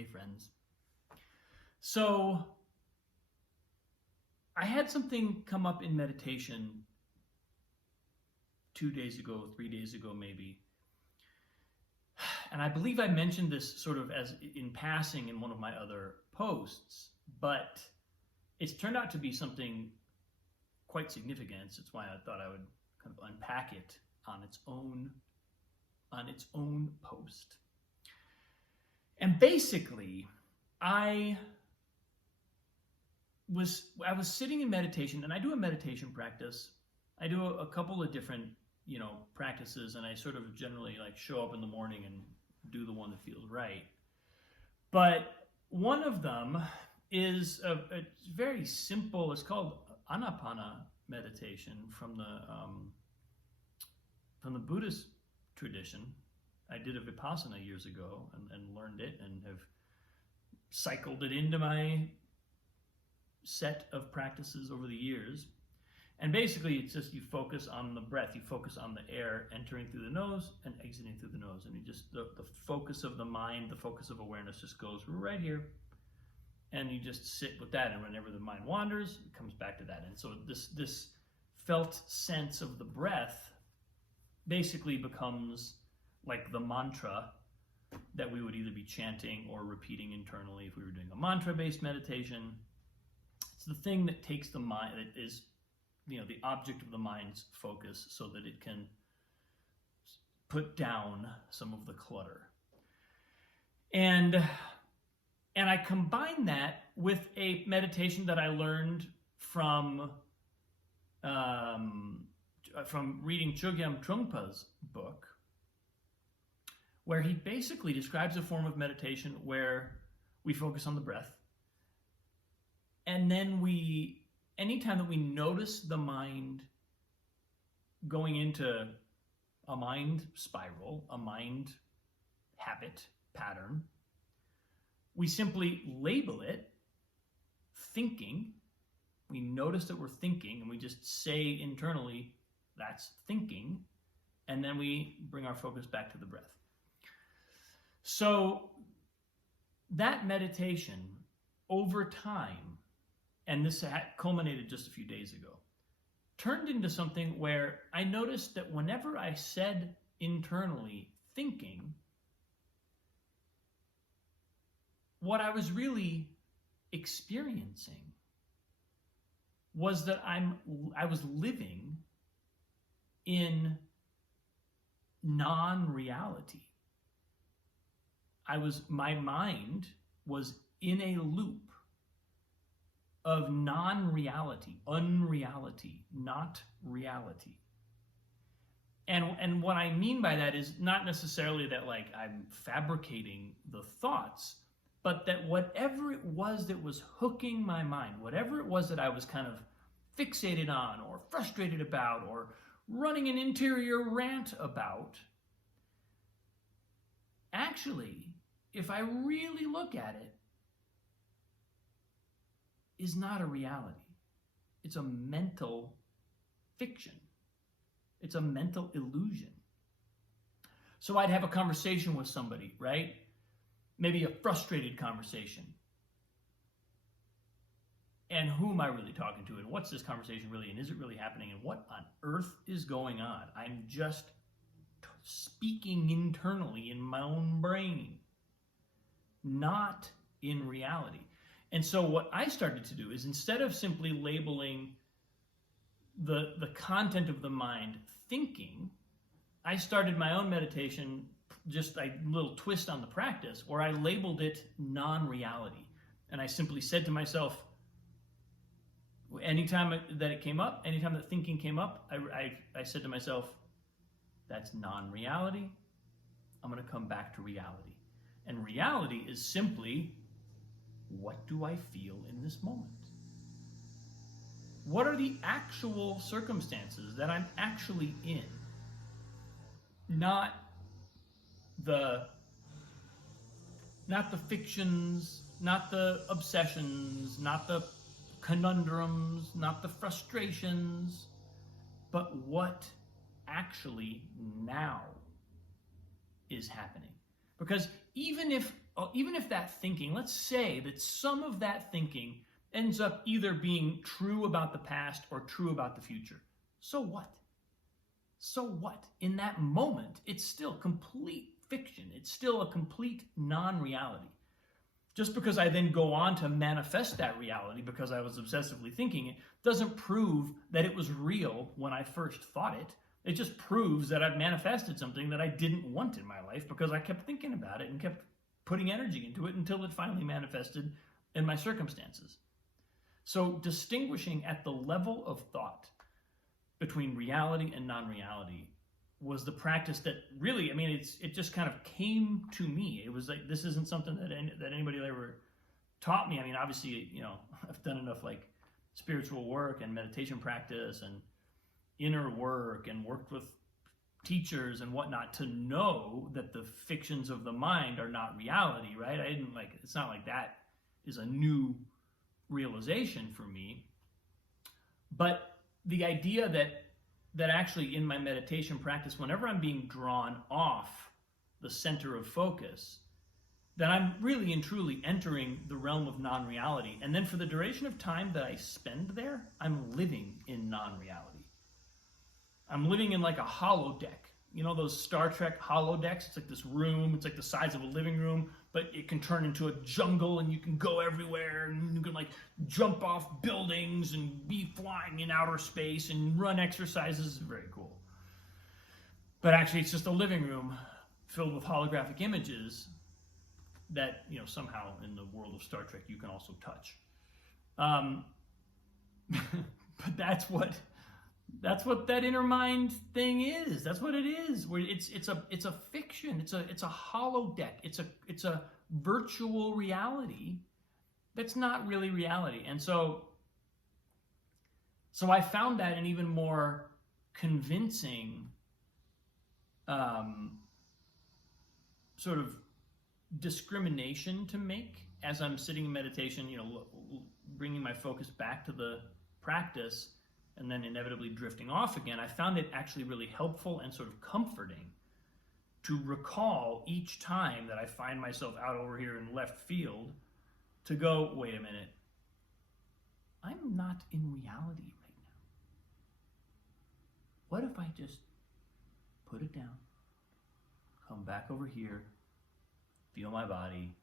Hey friends. So I had something come up in meditation 2 days ago, 3 days ago maybe. And I believe I mentioned this sort of as in passing in one of my other posts, but it's turned out to be something quite significant. That's why I thought I would kind of unpack it on its own post. And basically, I was sitting in meditation, and I do a meditation practice. I do a couple of different, practices, and I sort of generally like show up in the morning and do the one that feels right. But one of them is it's very simple. It's called Anapana meditation from the Buddhist tradition. I did a Vipassana years ago and learned it and have cycled it into my set of practices over the years. And basically it's just you focus on the breath, you focus on the air entering through the nose and exiting through the nose. And you just, the focus of the mind, the focus of awareness just goes right here. And you just sit with that. And whenever the mind wanders, it comes back to that. And so this felt sense of the breath basically becomes like the mantra that we would either be chanting or repeating internally if we were doing a mantra-based meditation. It's the thing that takes the mind, that is, the object of the mind's focus so that it can put down some of the clutter. And I combine that with a meditation that I learned from reading Chogyam Trungpa's book, where he basically describes a form of meditation where we focus on the breath. And then anytime that we notice the mind going into a mind spiral, a mind habit pattern, we simply label it thinking. We notice that we're thinking, and we just say internally, that's thinking, and then we bring our focus back to the breath. So that meditation over time, and this culminated just a few days ago, turned into something where I noticed that whenever I said internally thinking, what I was really experiencing was that I was living in non-reality. My mind was in a loop of non-reality, unreality, not reality. And what I mean by that is not necessarily that like I'm fabricating the thoughts, but that whatever it was that was hooking my mind, whatever it was that I was kind of fixated on or frustrated about or running an interior rant about, actually, if I really look at it, is not a reality. It's a mental fiction. It's a mental illusion. So I'd have a conversation with somebody, right? Maybe a frustrated conversation. And who am I really talking to? And what's this conversation really? And is it really happening? And what on earth is going on? I'm just speaking internally in my own brain, not in reality. And so what I started to do is, instead of simply labeling the content of the mind thinking, I started my own meditation, just a little twist on the practice, where I labeled it non-reality. And I simply said to myself, anytime that it came up, anytime that thinking came up, I said to myself, that's non-reality. I'm going to come back to reality. And reality is simply, what do I feel in this moment? What are the actual circumstances that I'm actually in? Not the fictions, not the obsessions, not the conundrums, not the frustrations, but what actually now is happening. Because even if even if that thinking, let's say that some of that thinking ends up either being true about the past or true about the future. So what? So what? In that moment, it's still complete fiction. It's still a complete non-reality. Just because I then go on to manifest that reality because I was obsessively thinking it doesn't prove that it was real when I first thought it. It just proves that I've manifested something that I didn't want in my life because I kept thinking about it and kept putting energy into it until it finally manifested in my circumstances. So distinguishing at the level of thought between reality and non-reality was the practice that really, I mean, it just kind of came to me. It was like, this isn't something that anybody ever taught me. I mean, obviously, I've done enough like spiritual work and meditation practice and inner work and worked with teachers and whatnot to know that the fictions of the mind are not reality, right? It's not like that is a new realization for me. But the idea that actually in my meditation practice, whenever I'm being drawn off the center of focus, that I'm really and truly entering the realm of non-reality. And then for the duration of time that I spend there, I'm living in non-reality. I'm living in like a holodeck. You know those Star Trek holodecks? It's like this room, it's like the size of a living room, but it can turn into a jungle and you can go everywhere and you can like jump off buildings and be flying in outer space and run exercises. It's very cool. But actually it's just a living room filled with holographic images that, somehow in the world of Star Trek you can also touch. But that's what that inner mind thing is. That's what it is. Where it's a fiction. It's a holodeck. It's a virtual reality that's not really reality. And so I found that an even more convincing sort of discrimination to make as I'm sitting in meditation, bringing my focus back to the practice and then inevitably drifting off again. I found it actually really helpful and sort of comforting to recall each time that I find myself out over here in left field to go, wait a minute, I'm not in reality right now. What if I just put it down, come back over here, feel my body,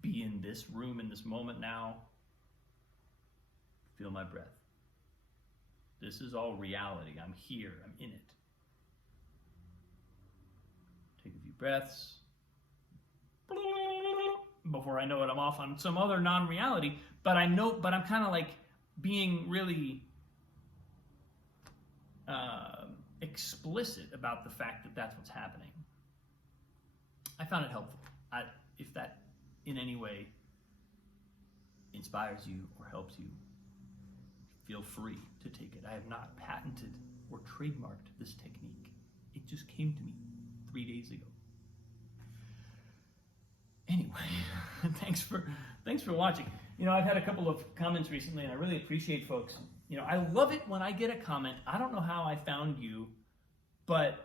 be in this room in this moment now, feel my breath. This is all reality. I'm here. I'm in it. Take a few breaths. Before I know it, I'm off on some other non-reality. But I'm kind of like being really explicit about the fact that that's what's happening. I found it helpful. If that in any way inspires you or helps you, feel free to take it. I have not patented or trademarked this technique. It just came to me 3 days ago. Anyway, thanks for watching. I've had a couple of comments recently, and I really appreciate folks. I love it when I get a comment. I don't know how I found you, but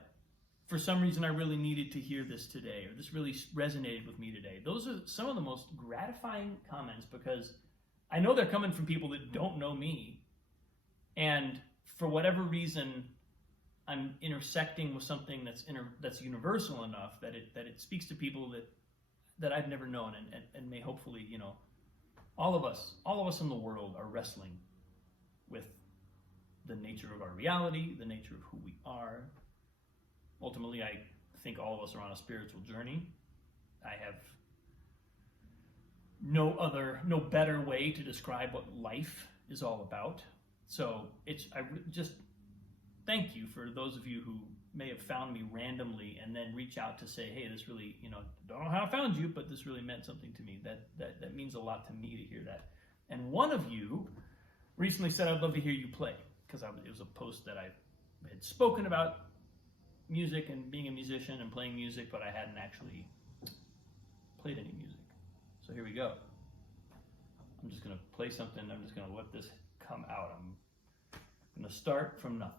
for some reason I really needed to hear this today, or this really resonated with me today. Those are some of the most gratifying comments because I know they're coming from people that don't know me. And for whatever reason, I'm intersecting with something that's universal enough that it speaks to people that I've never known, and may hopefully, all of us in the world are wrestling with the nature of our reality, the nature of who we are. Ultimately, I think all of us are on a spiritual journey. I have no better way to describe what life is all about. So I just thank you for those of you who may have found me randomly and then reach out to say, hey, this really, don't know how I found you, but this really meant something to me. That means a lot to me to hear that. And one of you recently said, I'd love to hear you play, because it was a post that I had spoken about music and being a musician and playing music, but I hadn't actually played any music. So here we go. I'm just going to play something. I'm just going to let this come out. I'm going to start from nothing.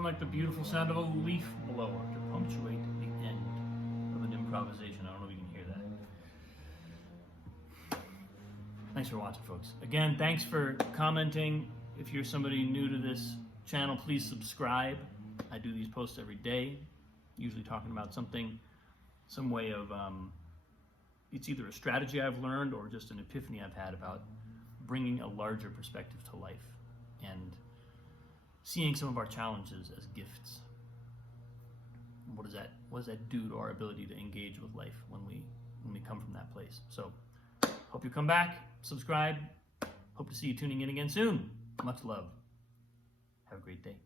something like the beautiful sound of a leaf blower to punctuate the end of an improvisation. I don't know if you can hear that. Thanks for watching, folks. Again, thanks for commenting. If you're somebody new to this channel, please subscribe. I do these posts every day, usually talking about something, some way of, it's either a strategy I've learned or just an epiphany I've had about bringing a larger perspective to life and seeing some of our challenges as gifts. What does that do to our ability to engage with life when we come from that place? So, hope you come back, subscribe. Hope to see you tuning in again soon. Much love. Have a great day.